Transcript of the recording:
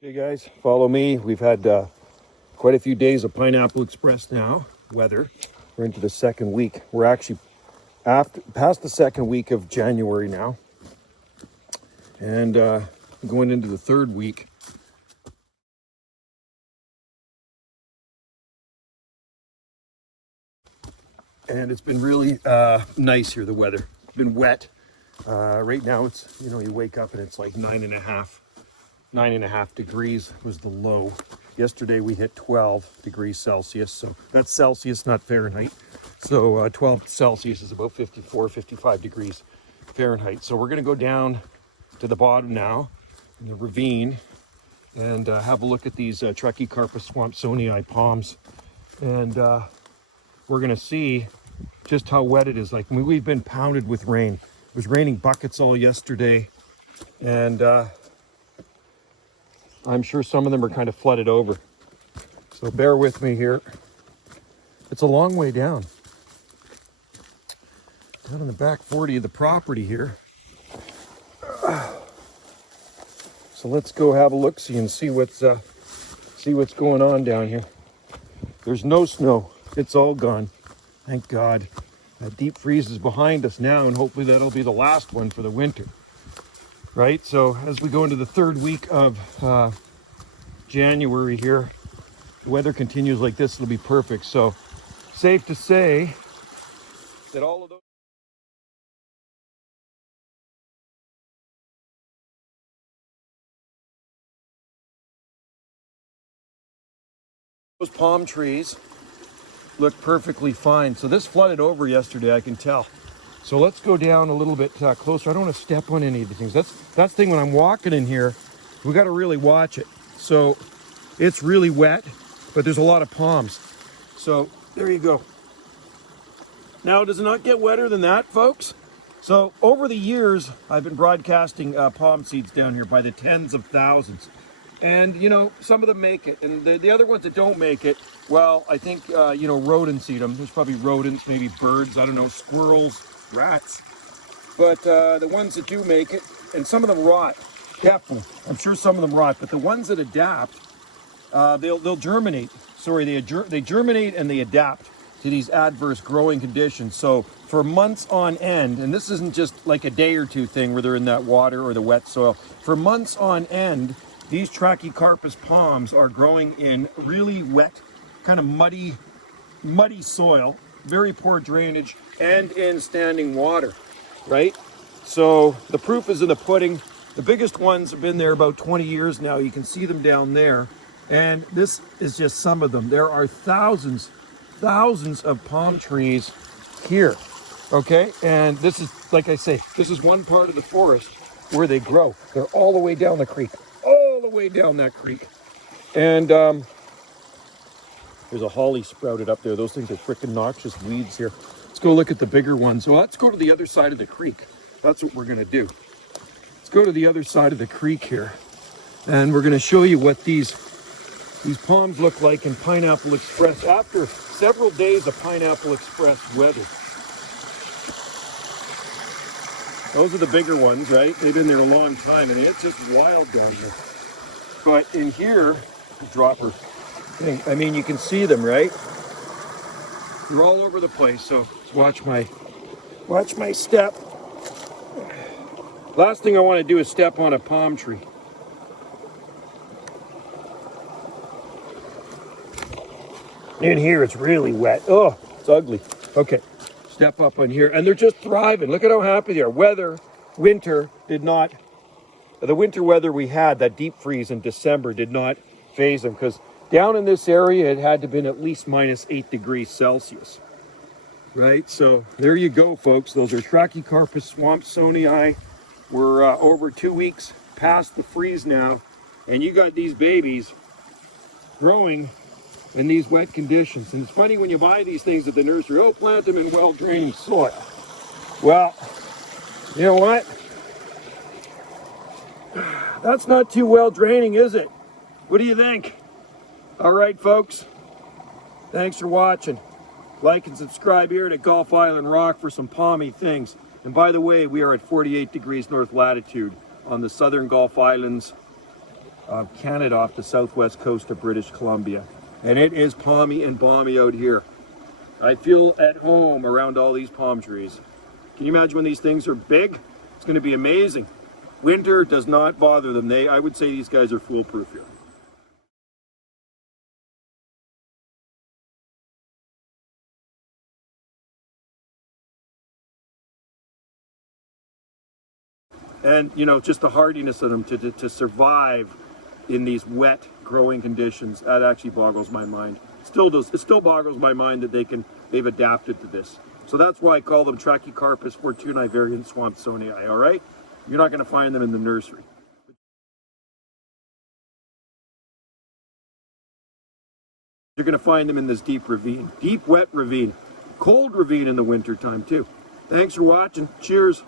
Okay guys, follow me. We've had quite a few days of Pineapple Express now, weather. We're into the second week. We're actually past the second week of January now. And going into the third week. And it's been really nice here, the weather. It's been wet. Right now it's, you wake up and it's like 9.5 degrees was the low. Yesterday we hit 12 degrees Celsius, so that's Celsius, not Fahrenheit. So 12 Celsius is about 54, 55 degrees Fahrenheit. So we're gonna go down to the bottom now in the ravine and have a look at these Trachycarpus swampsonei palms. And we're gonna see just how wet it is. Like, we've been pounded with rain. It was raining buckets all yesterday, and I'm sure some of them are kind of flooded over. So bear with me here. It's a long way down. Down in the back 40 of the property here. So let's go have a look-see and see what's going on down here. There's no snow. It's all gone. Thank God. That deep freeze is behind us now, and hopefully that'll be the last one for the winter. Right? So as we go into the third week of January here, the weather continues like this, it'll be perfect. So safe to say that all of those palm trees look perfectly fine. So this flooded over yesterday, I can tell. So let's go down a little bit closer. I don't want to step on any of the things. That's the thing when I'm walking in here, we got to really watch it. So it's really wet, but there's a lot of palms. So there you go. Now, does it not get wetter than that, folks? So over the years, I've been broadcasting palm seeds down here by the tens of thousands. And, some of them make it. And the other ones that don't make it, well, I think, rodents eat them. There's probably rodents, maybe birds, I don't know, squirrels, rats. But the ones that do make it, and some of them rot, definitely. I'm sure some of them rot. But the ones that adapt, they'll germinate. Sorry, they germinate and they adapt to these adverse growing conditions. So for months on end, and this isn't just like a day or two thing where they're in that water or the wet soil. For months on end, these Trachycarpus palms are growing in really wet, kind of muddy soil, very poor drainage, and in standing water, right? So the proof is in the pudding. The biggest ones have been there about 20 years now. You can see them down there. And this is just some of them. There are thousands of palm trees here, okay? And this is, like I say, this is one part of the forest where they grow. They're all the way down the creek. All the way down that creek. And there's a holly sprouted up there. Those things are freaking noxious weeds here. Let's go look at the bigger ones. So let's go to the other side of the creek. That's what we're gonna do. Let's go to the other side of the creek here. And we're gonna show you what these palms look like in Pineapple Express after several days of Pineapple Express weather. Those are the bigger ones, right? They've been there a long time, and it's just wild down here. But in here, dropper thing, I mean, you can see them, right? They're all over the place. So watch my step. Last thing I want to do is step on a palm tree. In here, it's really wet. Oh, it's ugly. Okay. Step up on here, and they're just thriving. Look at how happy they are. The winter weather we had, that deep freeze in December, did not phase them, because down in this area it had to have been at least -8 degrees Celsius, right? So there you go, folks. Those are Trachycarpus swampsonei. We're over 2 weeks past the freeze now, and you got these babies growing in these wet conditions. And it's funny when you buy these things at the nursery, oh, plant them in well-draining soil. Well, you know what? That's not too well-draining, is it? What do you think? All right, folks. Thanks for watching. Like and subscribe here to Gulf Island Rock for some palmy things. And by the way, we are at 48 degrees north latitude on the southern Gulf Islands of Canada off the southwest coast of British Columbia. And it is palmy and balmy out here. I feel at home around all these palm trees. Can you imagine when these things are big? It's going to be amazing. Winter does not bother them. I would say these guys are foolproof here. And you know, just the hardiness of them to survive in these wet growing conditions, that actually boggles my mind. Still does. It still boggles my mind that they've adapted to this. So that's why I call them Trachycarpus fortunei variant swampsonei. All right, you're not going to find them in the nursery. You're going to find them in this deep ravine, deep wet ravine, cold ravine in the winter time too. Thanks for watching. Cheers.